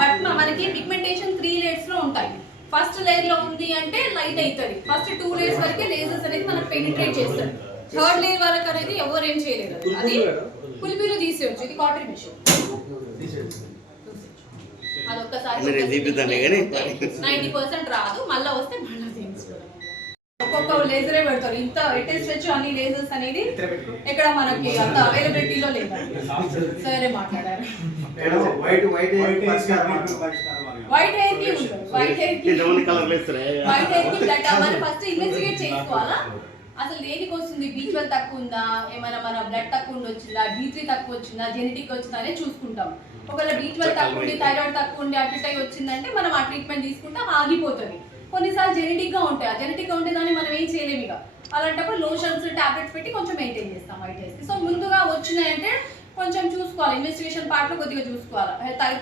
But మనకి pigmentation 3 layers లో ఉంటాయి. ఫస్ట్ లేయర్ లో ఉంది అంటే లైట్ అవుతుంది. ఫస్ట్ 2 లేయర్స్ వరకే లేజర్స్ అనేది మనకు పెనిట్రేట్ చేస్తారు. థర్డ్ లేయర్ వరకు అనేది ఎవరు ఏం చేయలేరు. అది కుల్బీలు తీసేయచ్చు. ఇది కాటన్ మిషన్. అది ఒక్కసారి 90% రాదు. మళ్ళీ వస్తే మళ్ళీ తీసుకోవాలి. ఒక్కొక్క లేజరే పెడతారు. ఇంత లేటెస్ట్ వచ్చి అన్ని లేజర్స్ అనేది ఇక్కడ మనకి అంత అవైలబిలిటీలో లేదు. సరే మాట్లాడారు. వైట్ హెయిర్ కి మనం ఫస్ట్ ఇన్వెస్టిగేట్ చేసుకోవాలా. అసలు దేనికి వస్తుంది? B12 తక్కువ ఉందా, ఏమైనా మన బ్లడ్ తక్కువ వచ్చిందా, D3 తక్కువ వచ్చిందా, జెనెటిక్ వచ్చిందా అనేది చూసుకుంటాం. ఒకవేళ B12 తక్కువ ఉండి, థైరాయిడ్ తక్కువ ఉండి, అపిటై వచ్చిందంటే మనం ఆ ట్రీట్మెంట్ తీసుకుంటాం, ఆగిపోతుంది. కొన్నిసార్లు జెనెటిక్ గా ఉంటాయి. ఆ జెనెటిక్ గా ఉంటే దాన్ని మనం ఏం చేయలేము. ఇక అలాంటప్పుడు లోషన్స్ టాబ్లెట్స్ పెట్టి కొంచెం మెయింటైన్ చేస్తాం వైట్ హెయిర్స్ కి. సో ముందుగా వచ్చినాయంటే కొంచెం చూసుకోవాలి. ఇన్వెస్టిగేషన్ పార్ట్ లో కొద్దిగా చూసుకోవాలి.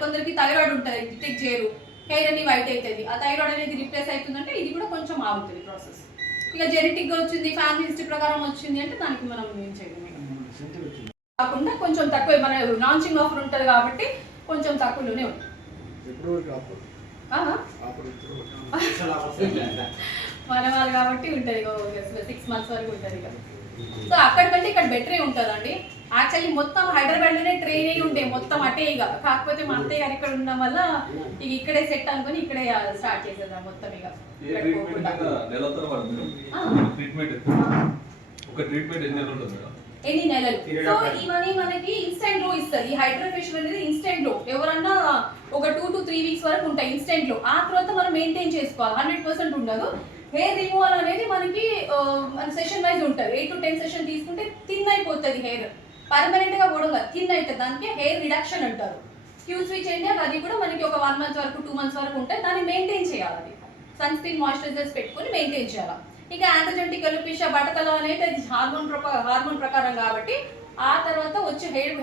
కొందరికి థైరాయిడ్ ఉంటుంది, డిటెక్ట్ చేయరు, హెయిర్ అని వైట్ అవుతుంది. ఆ థైరాయిడ్ అనేది రిప్లేస్ అవుతుందంటే ఇది కూడా కొంచెం ఆగుతుంది ప్రాసెస్. ఇక జెనెటిక్ గా వచ్చింది, ఫ్యామిలీ హిస్టరీ ప్రకారం వచ్చింది అంటే దానికి మనం ఏం చేయలేము. కాకుండా కొంచెం తక్కువ మన లాంచింగ్ ఆఫర్ ఉంటుంది కాబట్టి కొంచెం తక్కువలోనే ఉంటుంది. మన వాళ్ళు కాబట్టి ఉంటుంది 6 months వరకు ఉంటుంది. ఇక సో అక్కడికంటే ఇక్కడ బెటరే ఉంటుందండి. యాక్చువల్లీ మొత్తం హైదరాబాద్లోనే ట్రైన్ అయ్యి ఉంటాయి మొత్తం అటే. ఇక కాకపోతే మా అత్తయ్య గారు ఇక్కడ ఉండడం వల్ల ఇక ఇక్కడే సెట్ అనుకుని ఇక్కడే స్టార్ట్ చేసేద్దాం మొత్తం. ఇక ఎన్ని నెలలు? సో ఇవన్నీ మనకి ఇన్స్టెంట్ లో ఇస్తుంది. ఈ హైడ్రా ఫేషియల్ అనేది ఇన్స్టెంట్ లో ఎవరన్నా ఒక 2 to 3 weeks వరకు ఉంటాయి ఇన్స్టెంట్ లో. ఆ తర్వాత మనం మెయింటైన్ చేసుకోవాలి. 100% ఉండదు. హెయిర్ రిమూవల్ అనేది మనకి సెషన్ వైజ్ ఉంటుంది. 8 to 10 సెషన్ తీసుకుంటే థిన్ అయిపోతుంది హెయిర్. పర్మనెంట్ గా కూడా థిన్ అవుతుంది. దానికి హెయిర్ రిడక్షన్ అంటారు. క్యూ స్విచ్ ఇండియా అది కూడా మనకి ఒక 1 month వరకు 2 months వరకు ఉంటాయి. దాన్ని మెయింటైన్ చేయాలి. సన్ స్క్రీన్ మాయిశ్చరైజర్స్ పెట్టుకుని మెయింటైన్ చేయాలి. ఇక ఆండ్రోజెంటిక్ ఎలోపేషియా బట్టతల అనేది అది హార్మోన్ ప్రకారం కాబట్టి ఆ తర్వాత వచ్చే హెయిర్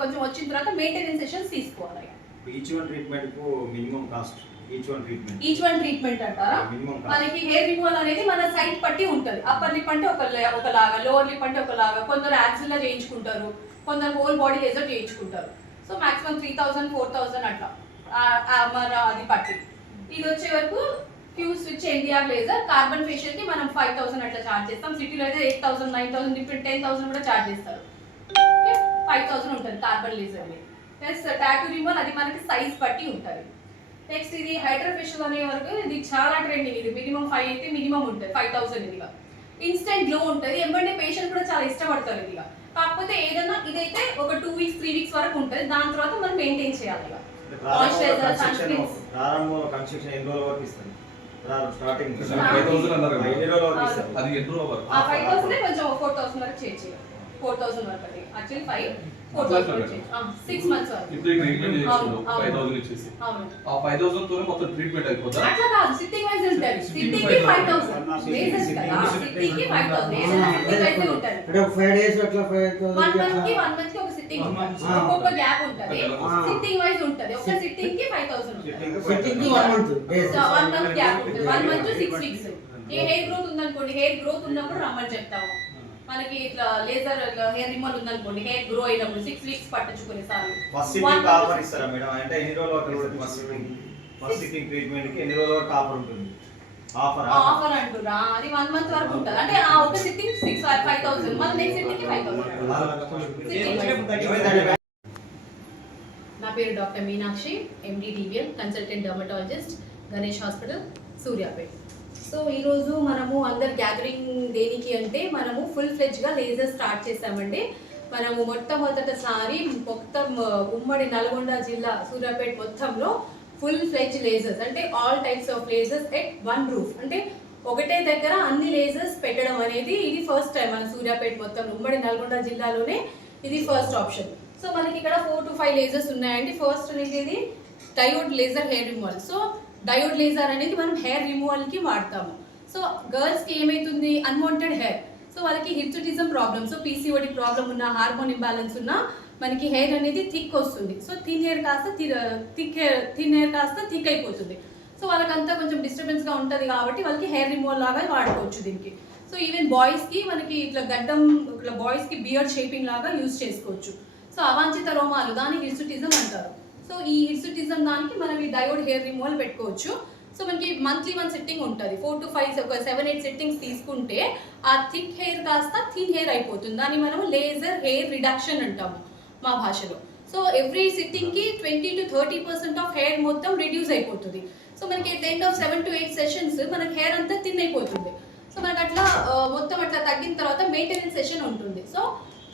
కొంచెం వచ్చిన తర్వాత మెయింటెనెన్స్ సెషన్స్ తీసుకోవాలి. ఈచ్ వన్ ట్రీట్మెంట్ కు minimum cost each one treatment అంటారా? మనకి హెయిర్ రిమూవల్ అనేది మన సైడ్ పట్టి ఉంటుంది. అప్పర్ లిప్ అంటే ఒకలాగా, లోవర్ లిప్ అంటే ఒకలాగా, కొందరు యాక్సిల్లా చేయించుకుంటారు, కొందరు హోల్ బాడీ లేజర్ చేయించుకుంటారు. సో మాక్సిమం 3000 4000 అట్లా మన అది పట్టి. ఇది వచ్చే వరకు queue switch NTR laser carbon facial కి మనం 5000 అట్లా చార్జ్ చేస్తాం. సిటీలో అయితే 8000 9000 డిఫరెంట్ 10000 కూడా చార్జ్ చేస్తారు. 5000 ఉంటుంది carbon laser. Plus tattoo removal అది మనకి సైజ్ బట్టి ఉంటుంది. నెక్స్ట్ ఇది హైడ్రా ఫేషియల్ అనే వరకు ఇది చాలా ట్రెండింగ్. ఇది మినిమం 5 అయితే మినిమం ఉంటుంది 5000. ఇదిగా ఇన్స్టెంట్ గ్లో ఉంటుంది. ఎందుకంటే పేషెంట్ కూడా చాలా ఇష్టపడతారు ఇదిగా. కాకపోతే ఏదైనా ఇదైతే ఒక 2 weeks 3 weeks వరకు ఉంటుంది. దాని తర్వాత మనం మెయింటైన్ చేయాలి. ఇక మాయిశ్చరైజర్ సన్ స్క్రీన్ ప్రారంభంలో కన్స్ట్రక్షన్ ఎన్ని రోజుల వరకు ఇస్తారు? స్టార్టింగ్ 5000 అన్నారు కదా, ఎన్ని రోజుల వరకు ఇస్తారు? అది ఎన్ని రోజుల వరకు? ఆ 5000 కొంచెం 4000 వరకు చేయొచ్చు. 4000 వరకు అది యాక్చువల్లీ 4000 6 months వరకు. ఇప్పుడు ట్రీట్మెంట్ చేయించుకో 5000 ఇచ్చేసి ఆ 5000 తోనే మొత్తం ట్రీట్మెంట్ అయిపోతా? అట్లా కాదు, సిట్టింగ్ వైజ్ ఉంటుంది. సిట్టింగ్ కి 5000 లేజర్స్ కదా, సిట్టింగ్ కి 5000 ఏదైనా సిట్టింగ్ వైజ్ ఉంటుంది. అంటే 5 days అట్లా 5000 1 month కి ఒక సిట్టింగ్ ఒక్కొక్క గ్యాప్ ఉంటుంది. సిట్టింగ్ వైజ్ ఉంటుంది. ఒక సిట్టింగ్ కి 5000 ఉంటుంది. సిట్టింగ్ కి 1 month 1 month గ్యాప్ ఉంటుంది. 1 month to 6 weeks. A hair growth ఉందనుకోండి, హెయిర్ గ్రోత్ ఉన్నప్పుడు రమ్మని చెప్తాము. మనకి ఇట్లా లేజర్ హెయిర్ రిమూవల్ ఉందనుకోండి, హెయిర్ గ్రో అయినప్పుడు 6 weeks పట్టించుకునే సార్లు ఫస్ట్ సిట్టింగ్ ఆఫర్ ఇస్తారా మేడం? అంటే ఎన్ని రోజుల వరకు ఉంటుంది ఫస్ట్ సిట్టింగ్ ట్రీట్మెంట్ కి? ఎన్ని రోజుల వరకు ఆఫర్ ఉంటుంది? ఆఫర్ అంటురా, అది 1 month వరకు ఉంటుంది. అంటే ఆ ఒక సిట్టింగ్ 5000, మళ్ళీ నెక్స్ట్ సిట్టింగ్ కి 5000. నా పేరు డాక్టర్ మీనాక్షి, ఎండి DVL, consultant dermatologist, Ganesh hospital, Suryapet. So ఈరోజు మనము అందరు గ్యాదరింగ్ దేనికి అంటే మనము ఫుల్ ఫ్లెడ్జ్గా లేజర్ స్టార్ట్ చేసామండి. మనము మొట్టమొదటిసారి మొత్తం ఉమ్మడి నల్గొండ జిల్లా సూర్యాపేట మొత్తంలో ఫుల్ ఫ్లెడ్జ్ లేజర్స్ అంటే all types of lasers at one roof, అంటే ఒకటే దగ్గర అన్ని లేజర్స్ పెట్టడం అనేది ఇది ఫస్ట్ టైం మన సూర్యాపేట మొత్తం ఉమ్మడి నల్గొండ జిల్లాలోనే ఇది ఫస్ట్ ఆప్షన్. సో మనకి ఇక్కడ 4 to 5 లేజర్స్ ఉన్నాయండి. ఫస్ట్ అనేది ఇది diode laser hair removal. So diode laser అనేది మనం హెయిర్ రిమూవల్కి వాడతాము. సో గర్ల్స్కి ఏమవుతుంది, అన్వాంటెడ్ హెయిర్, సో వాళ్ళకి hirsutism problem, so PCOD problem ఉన్న, హార్మోన్ ఇంబ్యాలెన్స్ ఉన్న మనకి హెయిర్ అనేది థిక్ వస్తుంది. సో థిన్ హెయిర్ కాస్త థిక్ అయిపోతుంది. సో వాళ్ళకంతా కొంచెం డిస్టర్బెన్స్గా ఉంటుంది కాబట్టి వాళ్ళకి హెయిర్ రిమూవల్ లాగా వాడుకోవచ్చు దీనికి. సో ఈవెన్ బాయ్స్కి మనకి ఇట్లా గడ్డం, ఇట్లా బాయ్స్కి బియర్డ్ షేపింగ్ లాగా యూజ్ చేసుకోవచ్చు. సో అవాంఛిత రోమాలు, దాన్ని హిర్సుటిజం అంటారు. సో ఈ హిర్సుటిజం దానికి మనం ఈ డయోడ్ హెయిర్ రిమూవల్ పెట్టుకోవచ్చు. సో మనకి మంత్లీ 1 సిట్టింగ్ ఉంటుంది. 4 to 5 ఒక 7-8 సిట్టింగ్స్ తీసుకుంటే ఆ థిక్ హెయిర్ కాస్త థిన్ హెయిర్ అయిపోతుంది. దాన్ని మనము లేజర్ హెయిర్ రిడక్షన్ అంటాము మా భాషలో. సో ఎవ్రీ సిట్టింగ్కి 20 to 30% ఆఫ్ హెయిర్ మొత్తం రిడ్యూస్ అయిపోతుంది. సో మనకి at end of 7 to 8 sessions మనకి హెయిర్ అంతా థిన్ అయిపోతుంది. సో మనకి అట్లా మొత్తం అట్లా తగ్గిన తర్వాత మెయింటెనెన్స్ సెషన్ ఉంటుంది. సో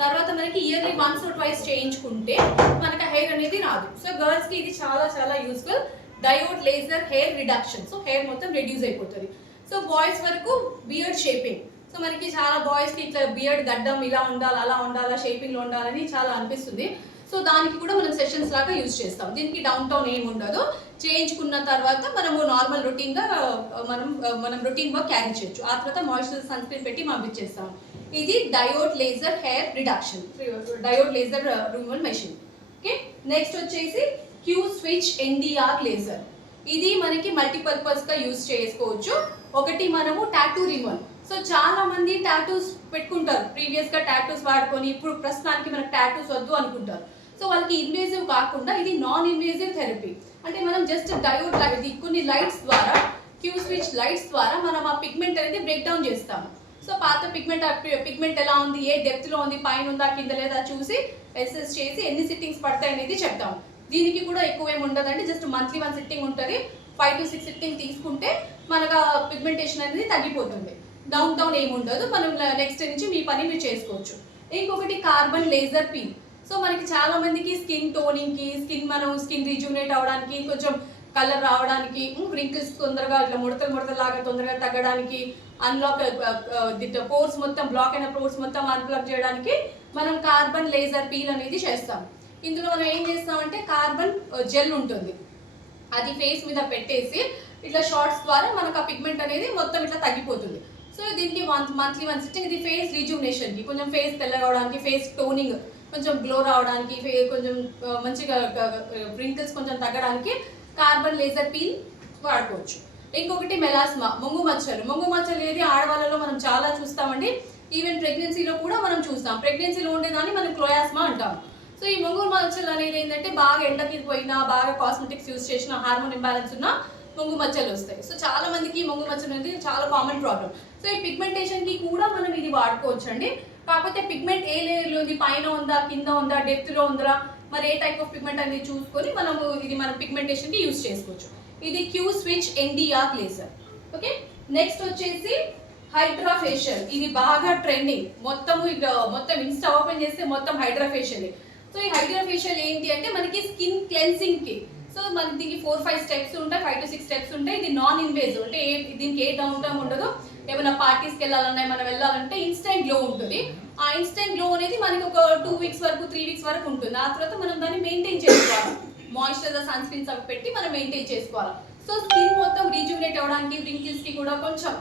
తర్వాత మనకి ఇయర్లీ 1 or 2 చేయించుకుంటే మనకి హెయిర్ అనేది రాదు. సో గర్ల్స్కి ఇది చాలా చాలా useful, diode laser hair reduction. So hair మొత్తం రెడ్యూస్ అయిపోతుంది. సో బాయ్స్ వరకు బియర్డ్ షేపింగ్. సో మనకి చాలా బాయ్స్కి ఇట్లా బియర్డ్ గడ్డం ఇలా ఉండాలి, అలా ఉండాలా, షేపింగ్లో ఉండాలని చాలా అనిపిస్తుంది. సో దానికి కూడా మనం సెషన్స్ లాగా యూజ్ చేస్తాం. దీనికి డౌన్ టౌన్ ఏమి ఉండదు. చేయించుకున్న తర్వాత మనము నార్మల్ రొటీన్గా మనం రొటీన్ వర్క్ క్యారీ చేయొచ్చు. ఆ తర్వాత మాయిశ్చరైజర్ సన్ స్క్రీన్ పెట్టి పంపించేస్తాం. ఇది diode laser hair reduction, diode laser removal machine. Okay, next వచ్చేసి క్యూ స్విచ్ ఎన్డిఆర్ లేజర్. ఇది మనకి మల్టీపర్పస్గా యూజ్ చేసుకోవచ్చు. ఒకటి మనము టాటూ రిమూవల్. సో చాలా మంది టాటూస్ పెట్టుకుంటారు, ప్రీవియస్గా టాటూస్ వాడుకొని ఇప్పుడు ప్రస్తుతానికి మనకు టాటూస్ వద్దు అనుకుంటారు. సో వాళ్ళకి ఇన్వేజివ్ కాకుండా ఇది నాన్ ఇన్వేజివ్ థెరపీ. అంటే మనం జస్ట్ డయోడ్ కొన్ని లైట్స్ ద్వారా, క్యూ స్విచ్ లైట్స్ ద్వారా మనం ఆ పిగ్మెంట్ అనేది బ్రేక్ డౌన్ చేస్తాము. సో పాత పిగ్మెంట్ ఎలా ఉంది, ఏ డెప్త్లో ఉంది, పైన ఉందా కింద లేదా చూసి అసెస్ చేసి ఎన్ని సిట్టింగ్స్ పడతాయి అనేది చెప్తాము. దీనికి కూడా ఎక్కువ ఏమి ఉండదండి, జస్ట్ మంత్లీ 1 సిట్టింగ్ ఉంటుంది. 5 to 6 సిట్టింగ్ తీసుకుంటే మనకు పిగ్మెంటేషన్ అనేది తగ్గిపోతుంది. డౌన్ టౌన్ ఏమి ఉండదు. మనం నెక్స్ట్ నుంచి మీ పని మీరు చేసుకోవచ్చు. ఇంకొకటి కార్బన్ లేజర్ పీల్. సో మనకి చాలా మందికి స్కిన్ టోనింగ్కి, స్కిన్ రిజ్యూనేట్ అవడానికి, కొంచెం కలర్ రావడానికి, రింకిల్స్ తొందరగా ఇట్లా ముడతలాగా తొందరగా తగ్గడానికి, అన్లాక్ పోర్స్ మొత్తం బ్లాక్ అయిన పోర్స్ మొత్తం అన్బ్లాక్ చేయడానికి మనం కార్బన్ లేజర్ పీల్ అనేది చేస్తాం. ఇందులో మనం ఏం చేస్తామంటే కార్బన్ జెల్ ఉంటుంది, అది ఫేస్ మీద పెట్టేసి ఇట్లా షార్ట్స్ ద్వారా మనకు ఆ పిగ్మెంట్ అనేది మొత్తం ఇట్లా తగ్గిపోతుంది. సో దీనికి మంత్లీ 1 సిట్టింగ్. ఇది ఫేస్ రిజ్యూనేషన్కి, కొంచెం ఫేస్ తెల్లగవడానికి, ఫేస్ టోనింగ్, కొంచెం గ్లో రావడానికి, కొంచెం మంచిగా రింకిల్స్ కొంచెం తగ్గడానికి కార్బన్ లేజర్ పీల్ వాడుకోవచ్చు. ఇంకొకటి మెలాస్మా, మొంగు మచ్చలు ఏది ఆడవాళ్ళలో మనం చాలా చూస్తామండి. ఈవెన్ ప్రెగ్నెన్సీలో కూడా మనం చూస్తాం. ప్రెగ్నెన్సీలో ఉండేదాన్ని మనం క్లోయాస్మా అంటాం. సో ఈ మొంగు మచ్చలు అనేది ఏంటంటే బాగా ఎండకి పోయినా, బాగా కాస్మెటిక్స్ యూజ్ చేసిన, హార్మోన్ ఇంబ్యాలెన్స్ ఉన్న మొంగు మచ్చలు వస్తాయి. సో చాలా మందికి మొంగు మచ్చలు అనేది చాలా కామన్ ప్రాబ్లం. సో ఈ పిగ్మెంటేషన్కి కూడా మనం ఇది వాడుకోవచ్చు అండి. కాకపోతే పిగ్మెంట్ ఏ లేయర్లో ఉంది, పైన ఉందా, కింద ఉందా, డెప్త్లో ఉందా, మరి ఏ టైప్ ఆఫ్ పిగ్మెంట్ అనేది చూసుకొని ఇది మనం పిగ్మెంటేషన్కి యూజ్ చేసుకోవచ్చు. ఇది queue switch NDR laser. Okay, next వచ్చేసి హైడ్రా ఫేషియల్. ఇది బాగా ట్రెండింగ్. మొత్తం ఇన్స్టా ఓపెన్ చేస్తే మొత్తం హైడ్రా ఫేషియల్. సో ఈ హైడ్రా ఫేషియల్ ఏంటి అంటే మనకి స్కిన్ క్లెన్సింగ్కి. సో మనకి దీనికి 4-5 స్టెప్స్ ఉంటాయి, 5 to 6 స్టెప్స్ ఉంటాయి. ఇది నాన్ ఇన్వేజివ్, అంటే దీనికి ఏ డౌన్ టైమ్ ఉండదు. ఏమైనా పార్టీస్కి వెళ్ళాలన్నా, మనం వెళ్ళాలంటే ఇన్స్టెంట్ గ్లో ఉంటుంది. ఆ ఇన్స్టెంట్ గ్లో అనేది మనకి ఒక 2 weeks వరకు, 3 weeks వరకు ఉంటుంది. ఆ తర్వాత మనం దాన్ని మెయింటైన్ చేసుకోవాలి. మాయిశ్చరైజర్, సన్ స్క్రీన్స్ అవి పెట్టి మనం మెయింటైన్ చేసుకోవాలి. సో స్కిన్ మొత్తం రీజువినేట్ అవ్వడానికి, రింకిల్స్కి కూడా కొంచెం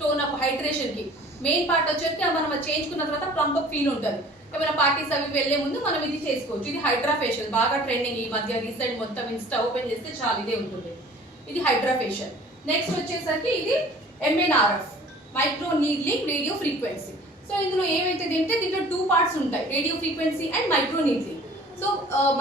టోన్ అప్, హైడ్రేషన్కి మెయిన్ పార్ట్ వచ్చేసి మనం చేయించుకున్న తర్వాత ప్లంప్ అప్ ఫీల్ ఉంటుంది. ఏమైనా పార్టీస్ అవి వెళ్ళే ముందు మనం ఇది చేసుకోవచ్చు. ఇది హైడ్రా ఫేషియల్, బాగా ట్రెండింగ్ ఈ మధ్య. రీసెంట్ మొత్తం ఇన్స్టా ఓపెన్ చేస్తే చాలా ఇదే ఉంటుంది. ఇది హైడ్రా ఫేషియల్. నెక్స్ట్ వచ్చేసరికి ఇది MNRF, micro needling radio frequency. So ఇందులో ఏమైతే అంటే దీంట్లో 2 parts ఉంటాయి, radio frequency and micro needling. So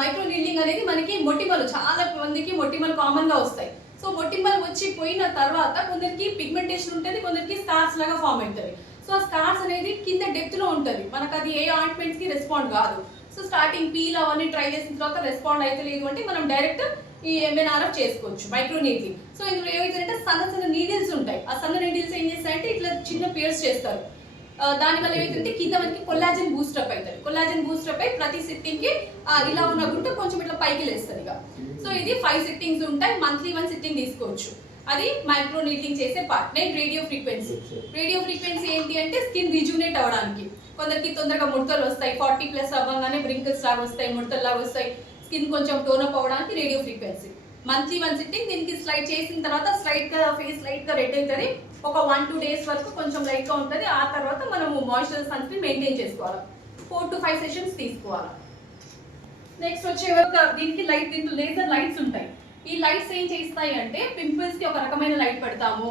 micro needling అనేది మనకి మొటిమలు, చాలా మందికి మొటిమలు కామన్గా వస్తాయి. సో మొటిమలు వచ్చి పోయిన తర్వాత కొందరికి పిగ్మెంటేషన్ ఉంటుంది, కొందరికి స్కార్స్ లాగా ఫామ్ అవుతుంది. సో ఆ స్కార్స్ అనేది కింద డెప్త్లో ఉంటుంది, మనకు అది ఏ ఆయింట్మెంట్స్కి రెస్పాండ్ కాదు. సో స్టార్టింగ్ పీల్ అవన్నీ ట్రై చేసిన తర్వాత రెస్పాండ్ అయితే లేదు అంటే మనం డైరెక్ట్ ఈ MNRF చేసుకోవచ్చు, మైక్రో నీడ్లింగ్. సో ఇందులో ఏమైతుందంటే సన్న నీడిల్స్ ఉంటాయి. ఆ సన్న నీడిల్స్ ఏం చేస్తాయంటే ఇట్లా చిన్న పియర్స్ చేస్తారు. దానివల్ల ఏమైతుందంటే కింద మనకి కొల్లాజన్ బూస్టప్ అవుతుంది. కొల్లాజన్ బూస్టప్ అయి ప్రతి సిట్టింగ్కి ఇలా ఉన్న గుంట కొంచెం ఇట్లా పైకి లేస్తుంది ఇక. సో ఇది 5 సిట్టింగ్స్ ఉంటాయి, మంత్లీ 1 సిట్టింగ్ తీసుకోవచ్చు. అది మైక్రో నీడ్లింగ్ చేసే పార్ట్. నెక్స్ట్ రేడియో ఫ్రీక్వెన్సీ ఏంటి అంటే స్కిన్ రిజ్యూనేట్ అవ్వడానికి. కొందరికి తొందరగా ముడతలు వస్తాయి, 40+ అవ్వగానే బ్రింకిల్స్ లాగా వస్తాయి, ముడతలు లాగా వస్తాయి. స్కిన్ కొంచెం టోన్ అప్ అవ్వడానికి రేడియో ఫ్రీక్వెన్సీ. Monthly 1 sitting. దీనికి స్లైడ్ చేసిన తర్వాత స్లైట్ గా ఫేస్ లైట్ గా రెడ్ అవుతుంది. ఒక 1-2 డేస్ వరకు కొంచెం లైట్ గా ఉంటుంది. ఆ తర్వాత మనము మాయిశ్చరైజర్ సన్ స్క్రీన్ మెయింటైన్ చేసుకోవాలి. 4 to 5 సెషన్స్ తీసుకోవాలి. నెక్స్ట్ వచ్చే దీనికి లైట్, దీంట్లో లేజర్ లైట్స్ ఉంటాయి. ఈ లైట్స్ ఏం చేస్తాయి అంటే పింపుల్స్ కి ఒక రకమైన లైట్ పెడతాము,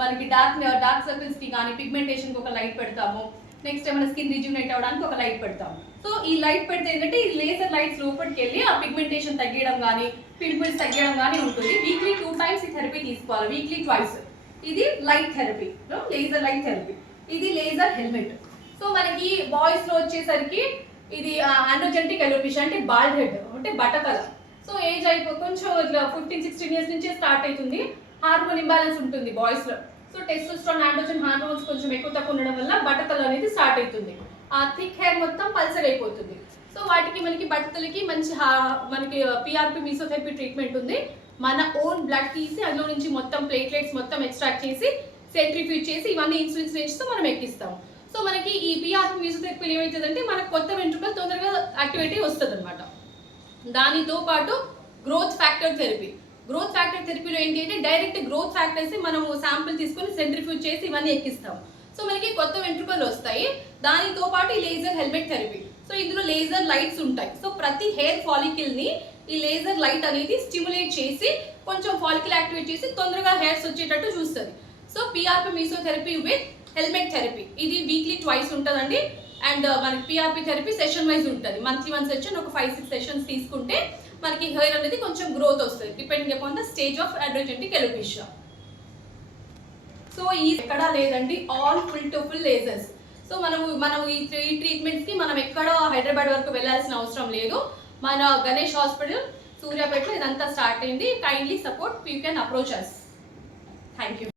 మనకి డార్క్ సర్కిల్స్ కి కానీ పిగ్మెంటేషన్ కి ఒక లైట్ పెడతాము, నెక్స్ట్ ఏమైనా స్కిన్ రిజ్యూనేట్ అవ్వడానికి ఒక లైట్ పెడతాము. సో ఈ లైట్ పెడితే ఏంటంటే ఈ లేజర్ లైట్స్ లోపలికి వెళ్ళి ఆ పిగ్మెంటేషన్ తగ్గడం కానీ పింపుల్స్ తగ్గడం కానీ ఉంటుంది. వీక్లీ 2 times ఈ థెరపీ తీసుకోవాలి, వీక్లీ 2 ఇది light therapy, laser light therapy. ఇది లేజర్ హెల్మెట్. సో మనకి బాయ్స్ లో వచ్చేసరికి ఇది ఆండ్రోజెంటిక్ ఎలోపేషియా అంటే బాల్డ్ హెడ్ అంటే బట్టకల. సో ఏజ్ కొంచెం ఇట్లా 15-16 years నుంచే స్టార్ట్ అవుతుంది. హార్మోన్ ఇంబ్యాలెన్స్ ఉంటుంది బాయ్స్ లో. సో టెస్టోస్టెరాన్ ఆండ్రోజెన్ హార్మోన్స్ కొంచెం ఎక్కువ తక్కువ ఉండడం వల్ల బట్టకల అనేది స్టార్ట్ అవుతుంది. ఆ థిక్ హెయిర్ మొత్తం పల్సర్ అయిపోతుంది. సో వాటికి మనకి బట్టతలకి మంచి మనకి పిఆర్పి మీసోథెరపీ ట్రీట్మెంట్ ఉంది. మన ఓన్ బ్లడ్ తీసి అందులో నుంచి మొత్తం ప్లేట్లెట్స్ మొత్తం ఎక్స్ట్రాక్ట్ చేసి సెంట్రిఫ్యూజ్ చేసి ఇవన్నీ ఇన్సులిన్ రేంజ్తో మనం ఎక్కిస్తాం. సో మనకి ఈ పిఆర్పి మీసోథెరపీ ఏమవుతుందంటే మనకు కొత్త వెంట్రుకలు తొందరగా యాక్టివేట్ వస్తుంది అనమాట. దానితో పాటు growth factor therapy. Growth factor థెరపీలో ఏంటి అంటే డైరెక్ట్ గ్రోత్ ఫ్యాక్టర్స్ మనము శాంపిల్ తీసుకొని సెంట్రిఫ్యూజ్ చేసి ఇవన్నీ ఎక్కిస్తాం. సో మనకి కొత్త వెంట్రుకలు వస్తాయి. దానితో పాటు ఈ లేజర్ హెల్మెట్ థెరపీ. సో ఇందులో లేజర్ లైట్స్ ఉంటాయి. సో ప్రతి హెయిర్ ఫాలికల్ ని ఈ లేజర్ లైట్ అనేది స్టిమ్యులేట్ చేసి కొంచెం ఫాలికల్ యాక్టివేట్ చేసి తొందరగా హెయిర్స్ వచ్చేటట్టు చూస్తుంది. So PRP mesotherapy with helmet therapy ఇది వీక్లీ 2 ఉంటుందండి. అండ్ మనకి పిఆర్పి థెరపీ సెషన్ వైజ్ ఉంటుంది. మంత్లీ 1 సెషన్ ఒక 5-6 సెషన్స్ తీసుకుంటే మనకి హెయిర్ అనేది కొంచెం గ్రోత్ వస్తుంది depending upon the stage of androgenetic alopecia. So ఈ ఎక్కడా లేదండి, all full to full lasers. So మనం ఈ ట్రీట్మెంట్స్ కి మనం ఎక్కడో హైదరాబాద్ వరకు వెళ్ళాల్సిన అవసరం లేదు. మన గణేష్ హాస్పిటల్ సూర్యాపేటలో ఇదంతా స్టార్ట్ అయింది. Kindly support, you can approach us. Thank you.